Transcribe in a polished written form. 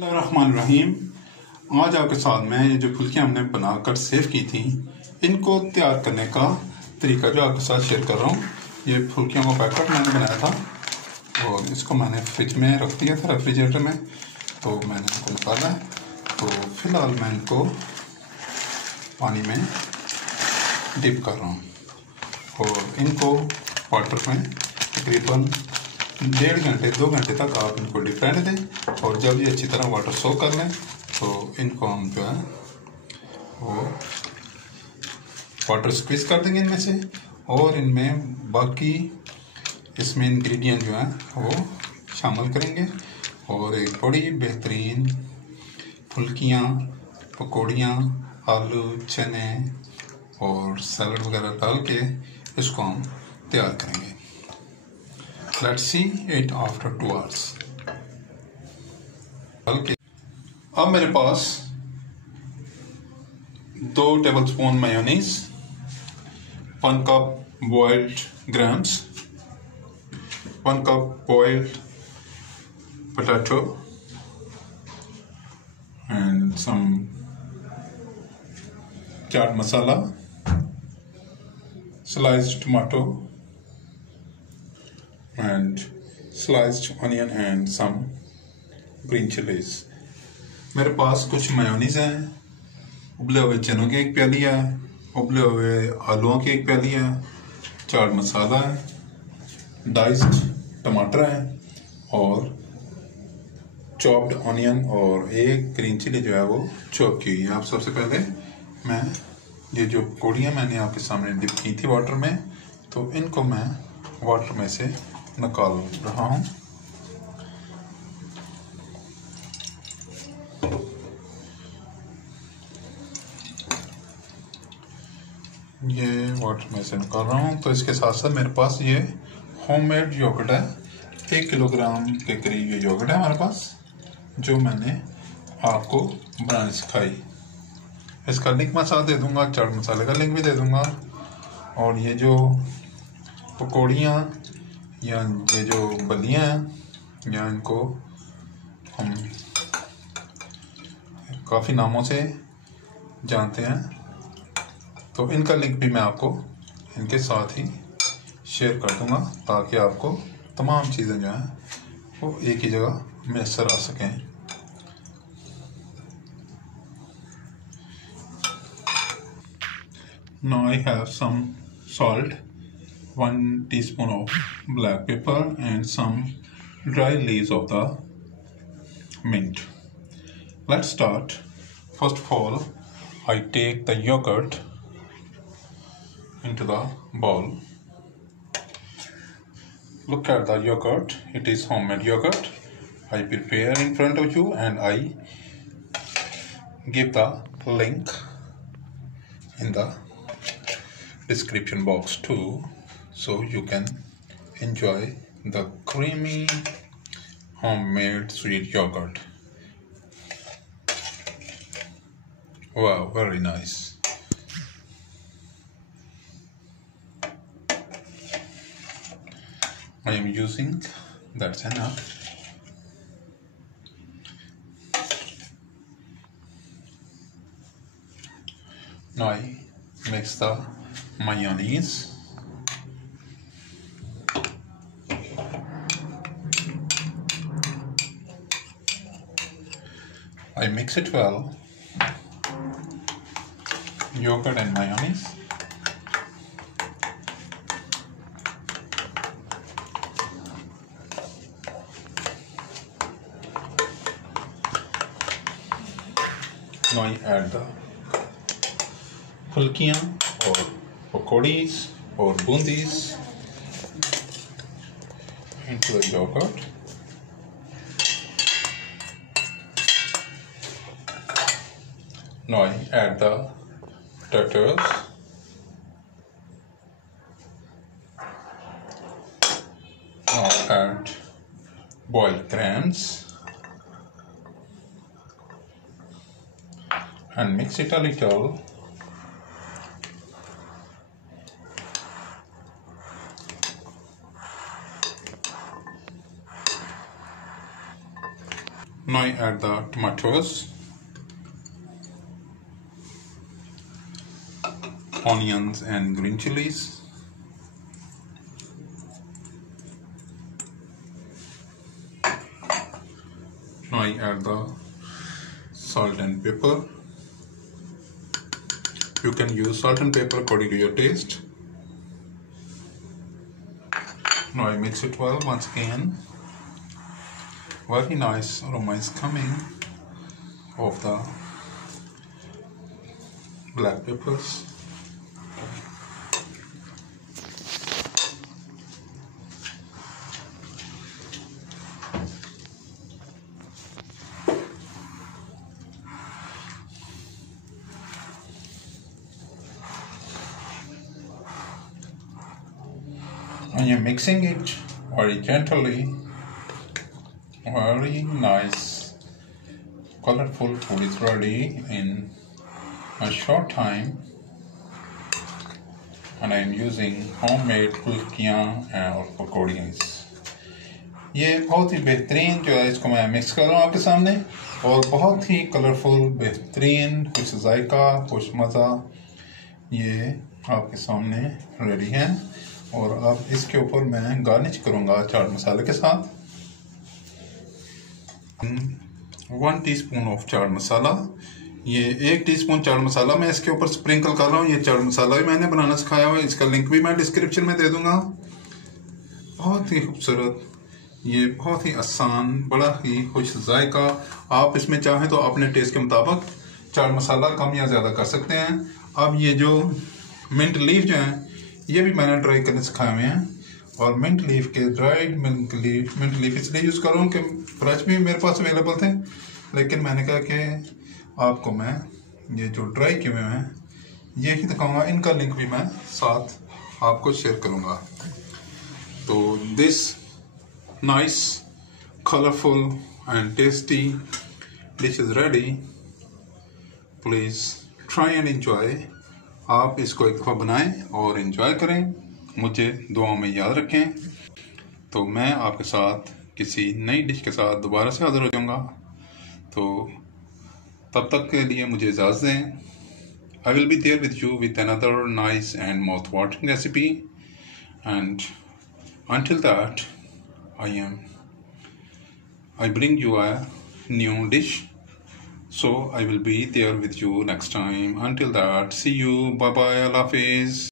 रहीम। आज आपके साथ में ये जो फुल्कियाँ हमने बनाकर सेव की थी, इनको तैयार करने का तरीका जो आपके साथ शेयर कर रहा हूँ। ये फुल्कियों का पैकेट मैंने बनाया था और इसको मैंने फ्रिज में रख दिया था, रेफ्रिजरेटर में। तो मैंने इसको निकाला है। तो फिलहाल मैं इनको पानी में डिप कर रहा हूँ और इनको वाटर में तकरीबन 1.5 घंटे 2 घंटे तक आप इनको डिप रहने दें। और जब ये अच्छी तरह वाटर सोक कर लें तो इनको हम जो है वो वाटर स्क्वीज कर देंगे इनमें से, और इनमें बाकी इसमें इंग्रेडिएंट जो है वो शामिल करेंगे और एक बड़ी बेहतरीन फुल्कियाँ, पकौड़ियाँ, आलू, चने और सैलड वगैरह डाल के इसको हम तैयार करेंगे। Let's see it after 2 hours. Okay. अब मेरे पास 2 tablespoon mayonnaise, 1 cup boiled grams, 1 cup boiled potato and some chaat masala, sliced tomato and sliced onion and some green chillies. मेरे पास कुछ मेयोनीज है, उबले हुए चनों की 1 प्याली है, उबले हुए आलूओं की 1 प्याली है, चाट मसाला है, डाइस्ड टमाटर है और चॉप्ड ऑनियन और 1 ग्रीन चिली जो है वो चॉप की हुई है। आप सबसे पहले मैं ये जो पकौड़ियाँ मैंने आपके सामने डिप की थी वाटर में, तो इनको मैं वाटर में से निकाल रहा हूँ। ये वाटर में से निकाल रहा हूँ। तो इसके साथ साथ मेरे पास ये होममेड योगर्ट है, 1 किलोग्राम के करीब ये योगर्ट है हमारे पास, जो मैंने आपको बनानी सिखाई। इसका लिंक मैं साथ दे दूंगा, चाट मसाले का लिंक भी दे दूंगा। और ये जो पकौड़ियाँ या ये जो बलियाँ हैं, या इनको हम काफ़ी नामों से जानते हैं, तो इनका लिंक भी मैं आपको इनके साथ ही शेयर कर दूंगा, ताकि आपको तमाम चीज़ें जो हैं वो एक ही जगह मैसर आ सकें। Now I have some salt, 1 teaspoon of black pepper and some dry leaves of the mint. Let's start. First of all, I take the yogurt into the bowl. Look at the yogurt. It is homemade yogurt. I prepare in front of you and I give the link in the description box too, so you can enjoy the creamy homemade sweet yogurt. Wow, very nice. I am using, that's enough. Now I mix the mayonnaise. I mix it well, yogurt and mayonnaise. Now I add the phulkian or pakoris or bundis into the yogurt. Now I add the potatoes. Now I add boiled grams and mix it a little. Now Now I add the tomatoes, onions and green chilies. Now I add the salt and pepper. You can use salt and pepper according to your taste. Now I mix it well once again. Very nice aroma is coming of the black peppers. And you're mixing it very gently. Very nice, colorful food is ready in a short time. And I am using homemade phulkian और पकौड़ियाँ. ये बहुत ही बेहतरीन जो है, इसको मैं mix कर रहा हूँ आपके सामने, और बहुत ही कलरफुल, बेहतरीन, कुछ जायका, कुछ मज़ा, ये आपके सामने रेडी है. और अब इसके ऊपर मैं गार्निश करूँगा चाट मसाले के साथ. 1 टीस्पून ऑफ चाट मसाला. ये 1 टीस्पून चाट मसाला मैं इसके ऊपर स्प्रिंकल कर रहा हूँ. ये चाट मसाला भी मैंने बनाना सिखाया हुआ है, इसका लिंक भी मैं डिस्क्रिप्शन में दे दूंगा. बहुत ही खूबसूरत, ये बहुत ही आसान, बड़ा ही खुश जायका. आप इसमें चाहें तो अपने टेस्ट के मुताबिक चाट मसाला कम या ज़्यादा कर सकते हैं. अब ये जो मिंट लीफ जो हैं, ये भी मैंने ड्राई करने सिखाए हुए हैं. और मिंट लीफ के ड्राइड मिंट लीफ इसलिए यूज़ कर रहा हूँ कि फ्रेश भी मेरे पास अवेलेबल थे, लेकिन मैंने कहा कि आपको मैं ये जो ड्राई किए हुए हैं ये ही दिखाऊंगा. इनका लिंक भी मैं साथ आपको शेयर करूँगा. तो this nice, colourful and tasty dish is ready. Please try and enjoy. आप इसको एक दफ़ा बनाएं और एंजॉय करें. मुझे दुआओं में याद रखें. तो मैं आपके साथ किसी नई डिश के साथ दोबारा से हाज़िर हो जाऊंगा. तो तब तक के लिए मुझे इजाज़त दें. I will be there with you with another nice and mouth-watering recipe. And until that, I bring you a new dish. So I will be there with you next time. Until that, see you. Bye bye. Allah Hafiz.